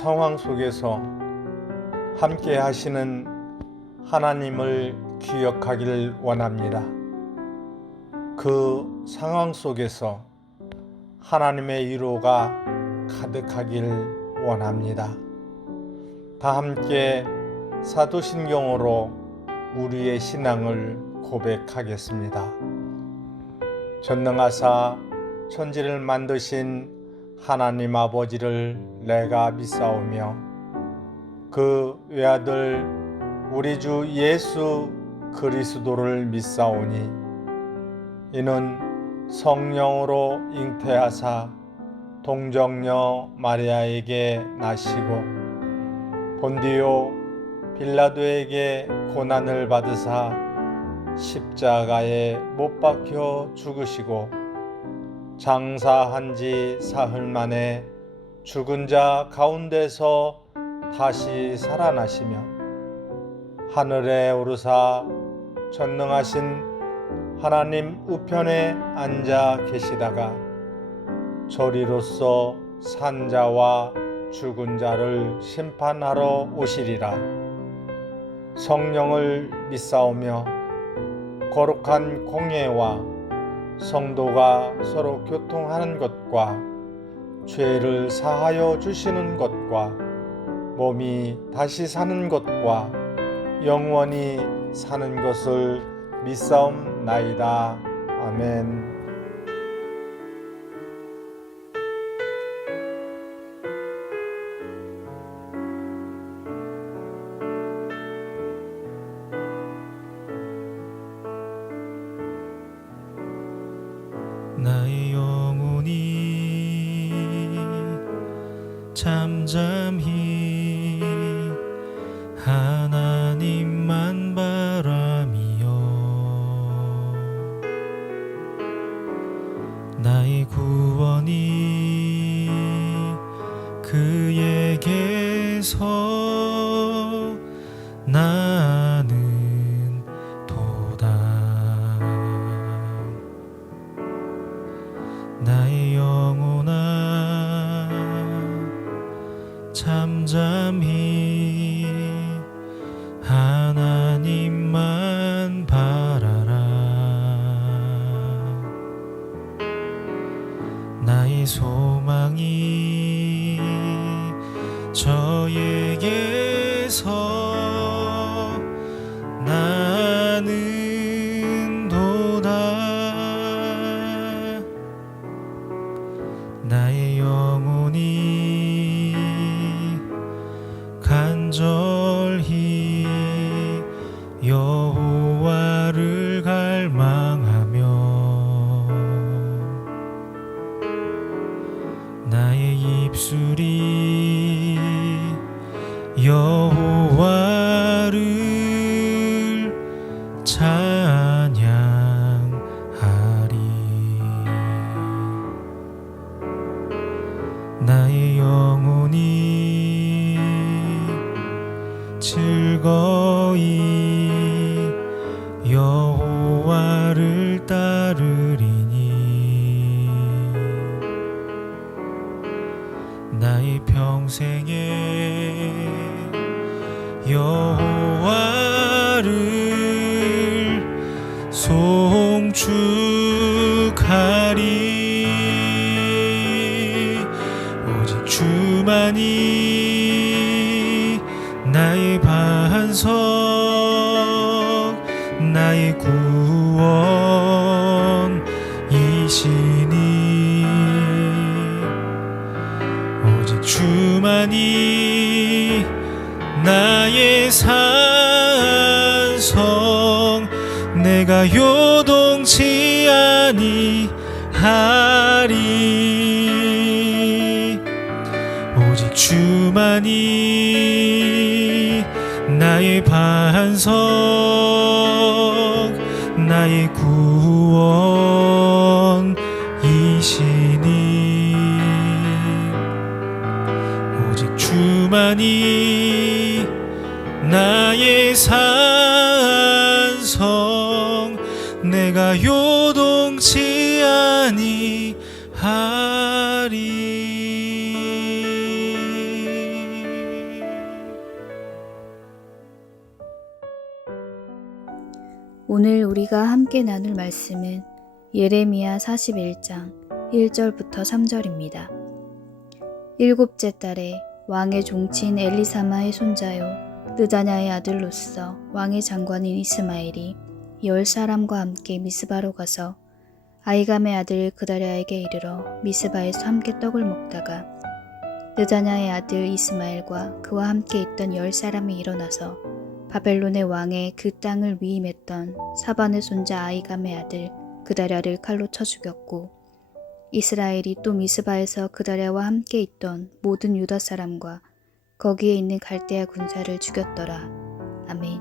상황 속에서 함께 하시는 하나님을 기억하길 원합니다. 그 상황 속에서 하나님의 위로가 가득하길 원합니다. 다 함께 사도신경으로 우리의 신앙을 고백하겠습니다. 전능하사 천지를 만드신 하나님 아버지를 내가 믿사오며 그 외아들 우리 주 예수 그리스도를 믿사오니 이는 성령으로 잉태하사 동정녀 마리아에게 나시고 본디오 빌라도에게 고난을 받으사 십자가에 못 박혀 죽으시고 장사한 지 사흘 만에 죽은 자 가운데서 다시 살아나시며 하늘에 오르사 전능하신 하나님 우편에 앉아 계시다가 저리로서 산 자와 죽은 자를 심판하러 오시리라. 성령을 믿사오며 거룩한 공예와 성도가 서로 교통하는 것과 죄를 사하여 주시는 것과 몸이 다시 사는 것과 영원히 사는 것을 믿사옵나이다. 아멘. 나의 영혼이 잠잠히 하나님만 바라미요 나의 구원이 그에게서 나는 도다. 나의 영혼아 잠잠히 하나님만 바라라. 나의 소망이 저에게서 나는 도다. 나의 영혼이 간절히 여호와를 갈망하며 나의 입술이 여호와를 찬양하리. 나의 영혼이 즐거이 여호와를 따르리니 나의 평생에 여호와를 송축하리. 오직 주만이 나의 반석 나의 구원이시니 오직 주만이 나의 산성 내가 요동치 아니하리. 오직 주만이 나의 반석 나의 구원이시니 오직 주만이 나의 산성 내가 요동치 아니하리. 오늘 우리가 함께 나눌 말씀은 예레미야 41장 1절부터 3절입니다. 일곱째 달에 왕의 종친 엘리사마의 손자요 느다냐의 아들로서 왕의 장관인 이스마엘이 10사람과 함께 미스바로 가서 아히감의 아들 그다랴에게 이르러 미스바에서 함께 떡을 먹다가 느다냐의 아들 이스마엘과 그와 함께 있던 10사람이 일어나서 바벨론의 왕의 그 땅을 위임했던 사반의 손자 아히감의 아들 그다랴를 칼로 쳐 죽였고 이스라엘이 또 미스바에서 그다랴와 함께 있던 모든 유다 사람과 거기에 있는 갈대아 군사를 죽였더라. 아멘.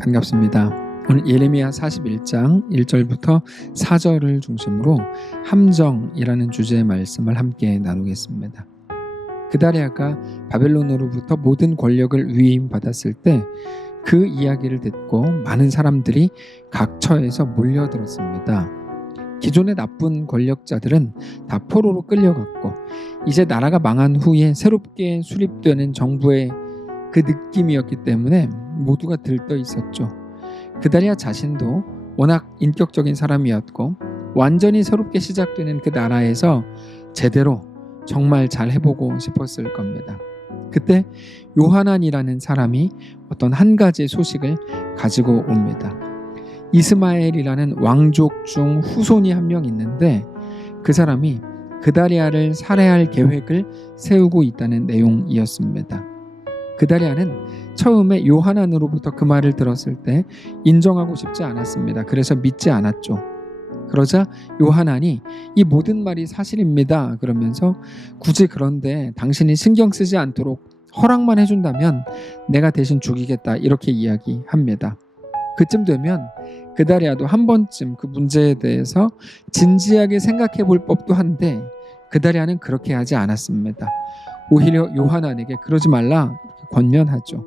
반갑습니다. 오늘 예레미야 41장 1절부터 4절을 중심으로 함정이라는 주제의 말씀을 함께 나누겠습니다. 그다랴가 바벨론으로부터 모든 권력을 위임받았을 때 그 이야기를 듣고 많은 사람들이 각 처에서 몰려들었습니다. 기존의 나쁜 권력자들은 다 포로로 끌려갔고 이제 나라가 망한 후에 새롭게 수립되는 정부의 그 느낌이었기 때문에 모두가 들떠 있었죠. 그다랴 자신도 워낙 인격적인 사람이었고 완전히 새롭게 시작되는 그 나라에서 제대로 정말 잘 해보고 싶었을 겁니다. 그때 요하난이라는 사람이 어떤 한 가지 소식을 가지고 옵니다. 이스마엘이라는 왕족 중 후손이 한 명 있는데 그 사람이 그다랴를 살해할 계획을 세우고 있다는 내용이었습니다. 그다랴는 처음에 요하난으로부터 그 말을 들었을 때 인정하고 싶지 않았습니다. 그래서 믿지 않았죠. 그러자 요하난이 이 모든 말이 사실입니다. 그러면서 굳이 그런데 당신이 신경 쓰지 않도록 허락만 해준다면 내가 대신 죽이겠다 이렇게 이야기합니다. 그쯤 되면 그다랴도 한 번쯤 그 문제에 대해서 진지하게 생각해 볼 법도 한데 그다랴는 그렇게 하지 않았습니다. 오히려 요하난에게 그러지 말라 이렇게 권면하죠.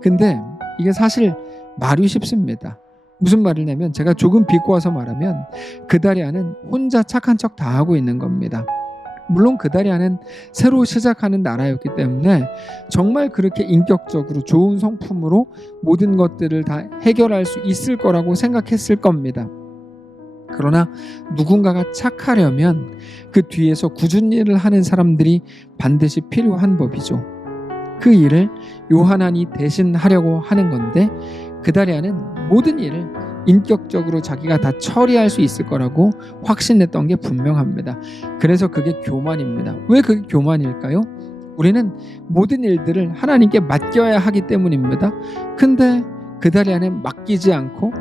근데 이게 사실 말이 쉽습니다. 무슨 말이냐면 제가 조금 비꼬아서 말하면 그다랴는 혼자 착한 척 다 하고 있는 겁니다. 물론 그다랴는 새로 시작하는 나라였기 때문에 정말 그렇게 인격적으로 좋은 성품으로 모든 것들을 다 해결할 수 있을 거라고 생각했을 겁니다. 그러나 누군가가 착하려면 그 뒤에서 굳은 일을 하는 사람들이 반드시 필요한 법이죠. 그 일을 요하난이 대신 하려고 하는 건데 그다랴는 모든 일을 인격적으로 자기가 다 처리할 수 있을 거라고 확신했던 게 분명합니다. 그래서 그게 교만입니다. 왜 그게 교만일까요? 우리는 모든 일들을 하나님께 맡겨야 하기 때문입니다. 근데 그다랴는 맡기지 않고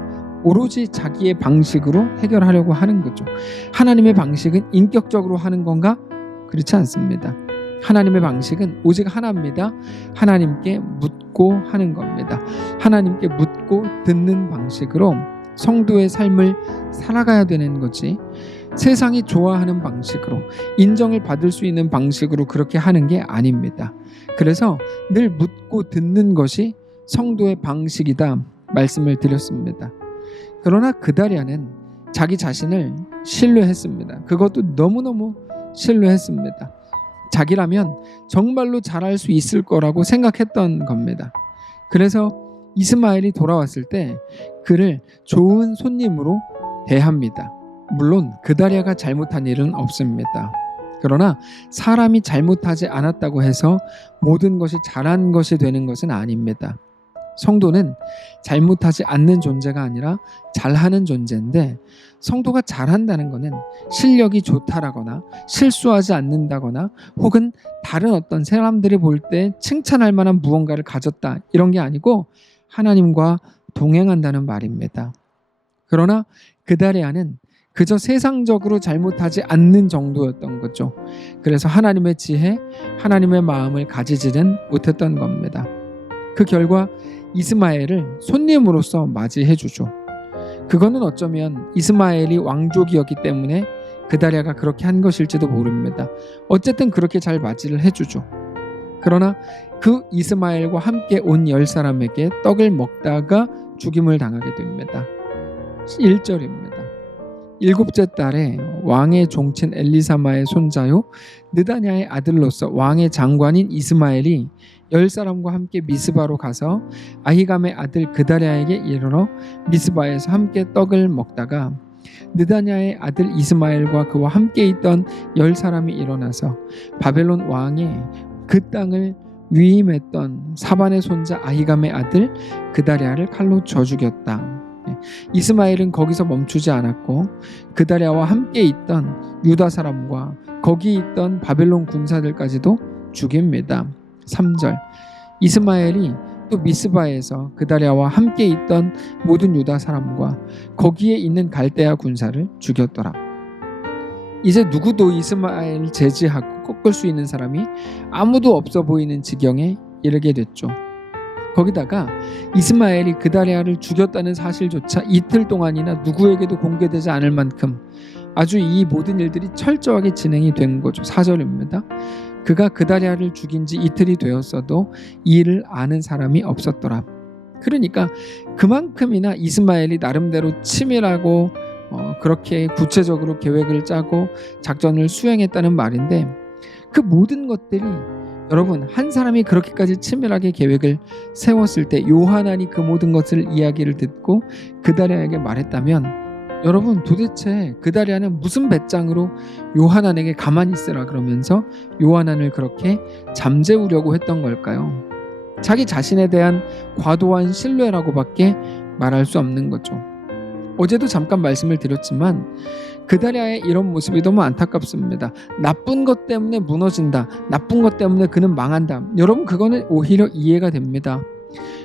오로지 자기의 방식으로 해결하려고 하는 거죠. 하나님의 방식은 인격적으로 하는 건가? 그렇지 않습니다. 하나님의 방식은 오직 하나입니다. 하나님께 묻고 하는 겁니다. 하나님께 묻고 듣는 방식으로 성도의 삶을 살아가야 되는 거지 세상이 좋아하는 방식으로 인정을 받을 수 있는 방식으로 그렇게 하는 게 아닙니다. 그래서 늘 묻고 듣는 것이 성도의 방식이다 말씀을 드렸습니다. 그러나 그다랴는 자기 자신을 신뢰했습니다. 그것도 너무너무 신뢰했습니다. 자기라면 정말로 잘할 수 있을 거라고 생각했던 겁니다. 그래서 이스마엘이 돌아왔을 때 그를 좋은 손님으로 대합니다. 물론 그다랴가 잘못한 일은 없습니다. 그러나 사람이 잘못하지 않았다고 해서 모든 것이 잘한 것이 되는 것은 아닙니다. 성도는 잘못하지 않는 존재가 아니라 잘하는 존재인데 성도가 잘한다는 것은 실력이 좋다라거나 실수하지 않는다거나 혹은 다른 어떤 사람들이 볼 때 칭찬할 만한 무언가를 가졌다 이런 게 아니고 하나님과 동행한다는 말입니다. 그러나 그다랴는 그저 세상적으로 잘못하지 않는 정도였던 거죠. 그래서 하나님의 지혜, 하나님의 마음을 가지지는 못했던 겁니다. 그 결과 이스마엘을 손님으로서 맞이해 주죠. 그거는 어쩌면 이스마엘이 왕족이었기 때문에 그다랴가 그렇게 한 것일지도 모릅니다. 어쨌든 그렇게 잘 맞이를 해주죠. 그러나 그 이스마엘과 함께 온 10사람에게 떡을 먹다가 죽임을 당하게 됩니다. 1절입니다. 일곱째 달에 왕의 종친 엘리사마의 손자요 느다냐의 아들로서 왕의 장관인 이스마엘이 10사람과 함께 미스바로 가서 아히감의 아들 그다랴에게 이르러 미스바에서 함께 떡을 먹다가 느다냐의 아들 이스마엘과 그와 함께 있던 10사람이 일어나서 바벨론 왕의 그 땅을 위임했던 사반의 손자 아히감의 아들 그다랴를 칼로 쳐 죽였다. 이스마엘은 거기서 멈추지 않았고 그다랴와 함께 있던 유다 사람과 거기 있던 바벨론 군사들까지도 죽입니다. 3절 이스마엘이 또 미스바에서 그다랴와 함께 있던 모든 유다 사람과 거기에 있는 갈대아 군사를 죽였더라. 이제 누구도 이스마엘을 제지하고 꺾을 수 있는 사람이 아무도 없어 보이는 지경에 이르게 됐죠. 거기다가 이스마엘이 그다랴를 죽였다는 사실조차 이틀 동안이나 누구에게도 공개되지 않을 만큼 아주 이 모든 일들이 철저하게 진행이 된 거죠. 4절입니다. 그가 그다랴를 죽인 지 이틀이 되었어도 이 일을 아는 사람이 없었더라. 그러니까 그만큼이나 이스마엘이 나름대로 치밀하고 그렇게 구체적으로 계획을 짜고 작전을 수행했다는 말인데, 그 모든 것들이 여러분, 한 사람이 그렇게까지 치밀하게 계획을 세웠을 때 요하난이 그 모든 것을 이야기를 듣고 그다랴에게 말했다면, 여러분, 도대체 그다랴는 무슨 배짱으로 요하난에게 가만히 있으라 그러면서 요하난을 그렇게 잠재우려고 했던 걸까요? 자기 자신에 대한 과도한 신뢰라고밖에 말할 수 없는 거죠. 어제도 잠깐 말씀을 드렸지만 그다랴의 이런 모습이 너무 안타깝습니다. 나쁜 것 때문에 무너진다. 나쁜 것 때문에 그는 망한다. 여러분, 그거는 오히려 이해가 됩니다.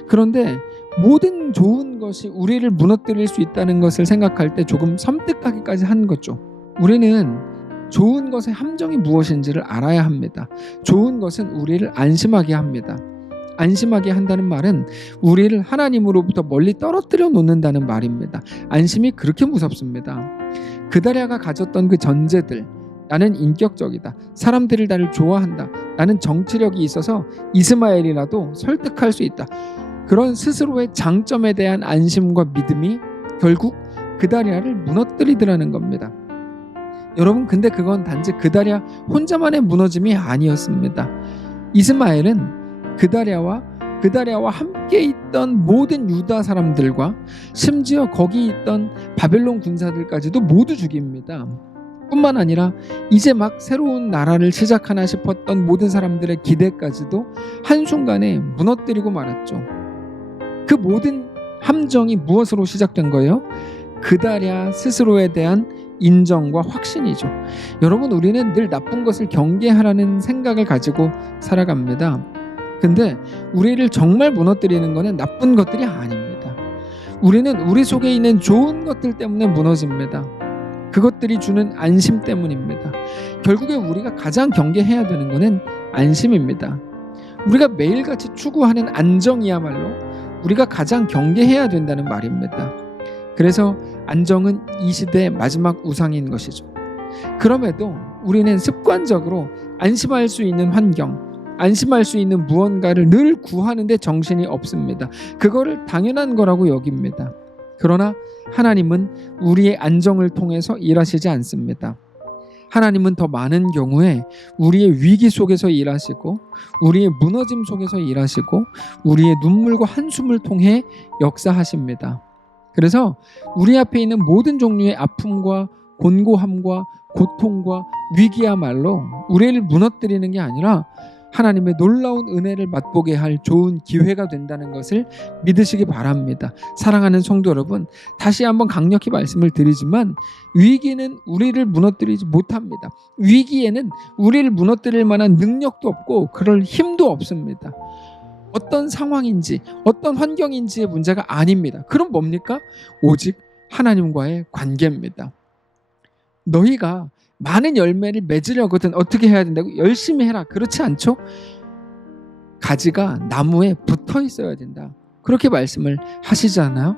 그런데 모든 좋은 것이 우리를 무너뜨릴 수 있다는 것을 생각할 때 조금 섬뜩하기까지 한 거죠. 우리는 좋은 것의 함정이 무엇인지를 알아야 합니다. 좋은 것은 우리를 안심하게 합니다. 안심하게 한다는 말은 우리를 하나님으로부터 멀리 떨어뜨려 놓는다는 말입니다. 안심이 그렇게 무섭습니다. 그다랴가 가졌던 그 전제들, 나는 인격적이다, 사람들이 나를 좋아한다, 나는 정치력이 있어서 이스마엘이라도 설득할 수 있다, 그런 스스로의 장점에 대한 안심과 믿음이 결국 그다랴를 무너뜨리더라는 겁니다. 여러분, 근데 그건 단지 그다랴 혼자만의 무너짐이 아니었습니다. 이스마엘은 그다랴와 함께 있던 모든 유다 사람들과 심지어 거기 있던 바벨론 군사들까지도 모두 죽입니다. 뿐만 아니라 이제 막 새로운 나라를 시작하나 싶었던 모든 사람들의 기대까지도 한순간에 무너뜨리고 말았죠. 그 모든 함정이 무엇으로 시작된 거예요? 그다랴 스스로에 대한 인정과 확신이죠. 여러분, 우리는 늘 나쁜 것을 경계하라는 생각을 가지고 살아갑니다. 근데 우리를 정말 무너뜨리는 것은 나쁜 것들이 아닙니다. 우리는 우리 속에 있는 좋은 것들 때문에 무너집니다. 그것들이 주는 안심 때문입니다. 결국에 우리가 가장 경계해야 되는 것은 안심입니다. 우리가 매일같이 추구하는 안정이야말로 우리가 가장 경계해야 된다는 말입니다. 그래서 안정은 이 시대의 마지막 우상인 것이죠. 그럼에도 우리는 습관적으로 안심할 수 있는 환경, 안심할 수 있는 무언가를 늘 구하는데 정신이 없습니다. 그거를 당연한 거라고 여깁니다. 그러나 하나님은 우리의 안정을 통해서 일하시지 않습니다. 하나님은 더 많은 경우에 우리의 위기 속에서 일하시고, 우리의 무너짐 속에서 일하시고, 우리의 눈물과 한숨을 통해 역사하십니다. 그래서 우리 앞에 있는 모든 종류의 아픔과 곤고함과 고통과 위기야말로 우리를 무너뜨리는 게 아니라 하나님의 놀라운 은혜를 맛보게 할 좋은 기회가 된다는 것을 믿으시기 바랍니다. 사랑하는 성도 여러분, 다시 한번 강력히 말씀을 드리지만 위기는 우리를 무너뜨리지 못합니다. 위기에는 우리를 무너뜨릴 만한 능력도 없고 그럴 힘도 없습니다. 어떤 상황인지 어떤 환경인지의 문제가 아닙니다. 그럼 뭡니까? 오직 하나님과의 관계입니다. 너희가 많은 열매를 맺으려거든 어떻게 해야 된다고? 열심히 해라. 그렇지 않죠? 가지가 나무에 붙어 있어야 된다. 그렇게 말씀을 하시잖아요.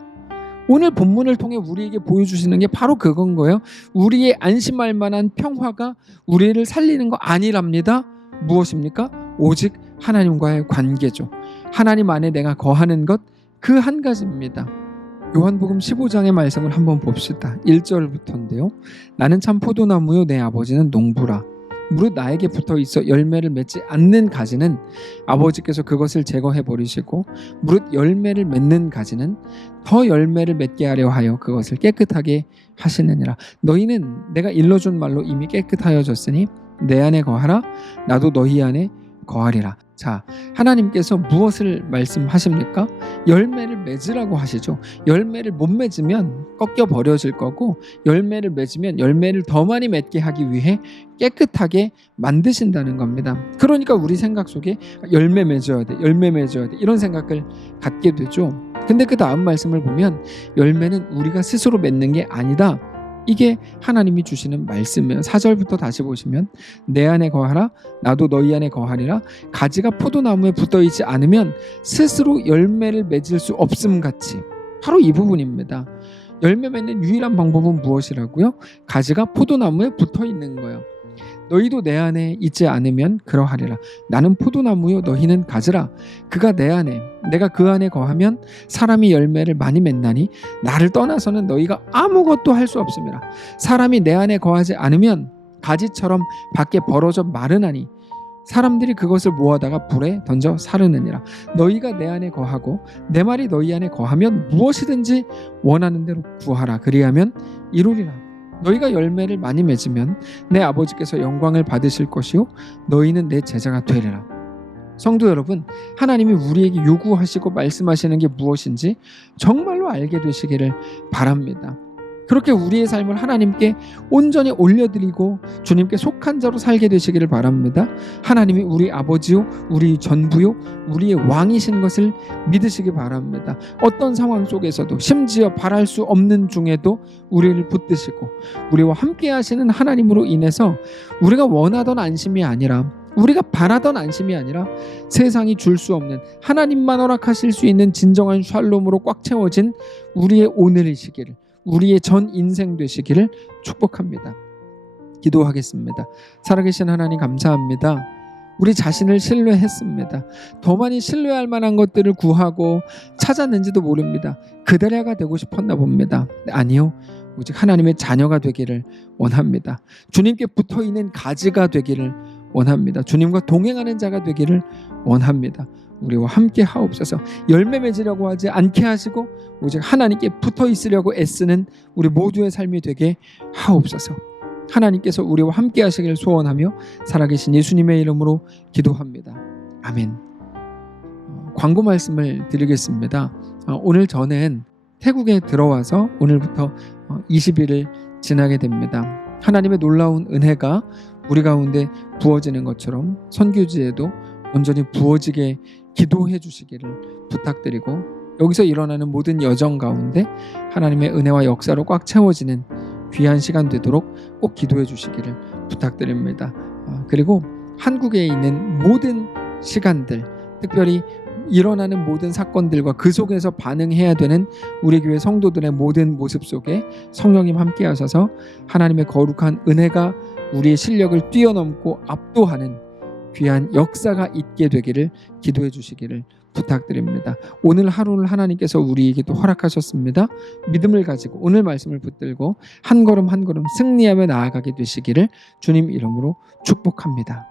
오늘 본문을 통해 우리에게 보여주시는 게 바로 그건 거예요. 우리의 안심할 만한 평화가 우리를 살리는 거 아니랍니다. 무엇입니까? 오직 하나님과의 관계죠. 하나님 안에 내가 거하는 것, 그 한 가지입니다. 요한복음 15장의 말씀을 한번 봅시다. 1절부터인데요. 나는 참 포도나무요 내 아버지는 농부라. 무릇 나에게 붙어 있어 열매를 맺지 않는 가지는 아버지께서 그것을 제거해 버리시고 무릇 열매를 맺는 가지는 더 열매를 맺게 하려 하여 그것을 깨끗하게 하시느니라. 너희는 내가 일러준 말로 이미 깨끗하여졌으니 내 안에 거하라. 나도 너희 안에 거하리라. 자, 하나님께서 무엇을 말씀하십니까? 열매를 맺으라고 하시죠. 열매를 못 맺으면 꺾여 버려질 거고, 열매를 맺으면 열매를 더 많이 맺게 하기 위해 깨끗하게 만드신다는 겁니다. 그러니까 우리 생각 속에 열매 맺어야 돼, 열매 맺어야 돼, 이런 생각을 갖게 되죠. 근데 그 다음 말씀을 보면 열매는 우리가 스스로 맺는 게 아니다. 이게 하나님이 주시는 말씀이에요. 4절부터 다시 보시면 내 안에 거하라 나도 너희 안에 거하리라. 가지가 포도나무에 붙어있지 않으면 스스로 열매를 맺을 수 없음 같이, 바로 이 부분입니다. 열매 맺는 유일한 방법은 무엇이라고요? 가지가 포도나무에 붙어있는 거예요. 너희도 내 안에 있지 않으면 그러하리라. 나는 포도나무요 너희는 가지라. 그가 내 안에 내가 그 안에 거하면 사람이 열매를 많이 맺나니 나를 떠나서는 너희가 아무것도 할 수 없습니다. 사람이 내 안에 거하지 않으면 가지처럼 밖에 벌어져 마르나니 사람들이 그것을 모아다가 불에 던져 사르느니라. 너희가 내 안에 거하고 내 말이 너희 안에 거하면 무엇이든지 원하는 대로 구하라. 그리하면 이루리라. 너희가 열매를 많이 맺으면 내 아버지께서 영광을 받으실 것이요 너희는 내 제자가 되리라. 성도 여러분, 하나님이 우리에게 요구하시고 말씀하시는 게 무엇인지 정말로 알게 되시기를 바랍니다. 그렇게 우리의 삶을 하나님께 온전히 올려드리고 주님께 속한 자로 살게 되시기를 바랍니다. 하나님이 우리 아버지요 우리 전부요 우리의 왕이신 것을 믿으시기 바랍니다. 어떤 상황 속에서도 심지어 바랄 수 없는 중에도 우리를 붙드시고 우리와 함께 하시는 하나님으로 인해서 우리가 원하던 안심이 아니라, 우리가 바라던 안심이 아니라 세상이 줄 수 없는 하나님만 허락하실 수 있는 진정한 샬롬으로 꽉 채워진 우리의 오늘이시기를, 우리의 전 인생 되시기를 축복합니다. 기도하겠습니다. 살아계신 하나님 감사합니다. 우리 자신을 신뢰했습니다. 더 많이 신뢰할 만한 것들을 구하고 찾았는지도 모릅니다. 그대로가 되고 싶었나 봅니다. 아니요, 오직 하나님의 자녀가 되기를 원합니다. 주님께 붙어있는 가지가 되기를 원합니다. 주님과 동행하는 자가 되기를 원합니다. 우리와 함께 하옵소서. 열매 맺으려고 하지 않게 하시고 오직 하나님께 붙어 있으려고 애쓰는 우리 모두의 삶이 되게 하옵소서. 하나님께서 우리와 함께 하시길 소원하며 살아계신 예수님의 이름으로 기도합니다. 아멘. 광고 말씀을 드리겠습니다. 오늘 저는 태국에 들어와서 오늘부터 20일을 지나게 됩니다. 하나님의 놀라운 은혜가 우리 가운데 부어지는 것처럼 선교지에도 온전히 부어지게 기도해 주시기를 부탁드리고, 여기서 일어나는 모든 여정 가운데 하나님의 은혜와 역사로 꽉 채워지는 귀한 시간 되도록 꼭 기도해 주시기를 부탁드립니다. 그리고 한국에 있는 모든 시간들, 특별히 일어나는 모든 사건들과 그 속에서 반응해야 되는 우리 교회 성도들의 모든 모습 속에 성령님 함께 하셔서 하나님의 거룩한 은혜가 우리의 실력을 뛰어넘고 압도하는 귀한 역사가 있게 되기를 기도해 주시기를 부탁드립니다. 오늘 하루를 하나님께서 우리에게도 허락하셨습니다. 믿음을 가지고 오늘 말씀을 붙들고 한 걸음 한 걸음 승리하며 나아가게 되시기를 주님 이름으로 축복합니다.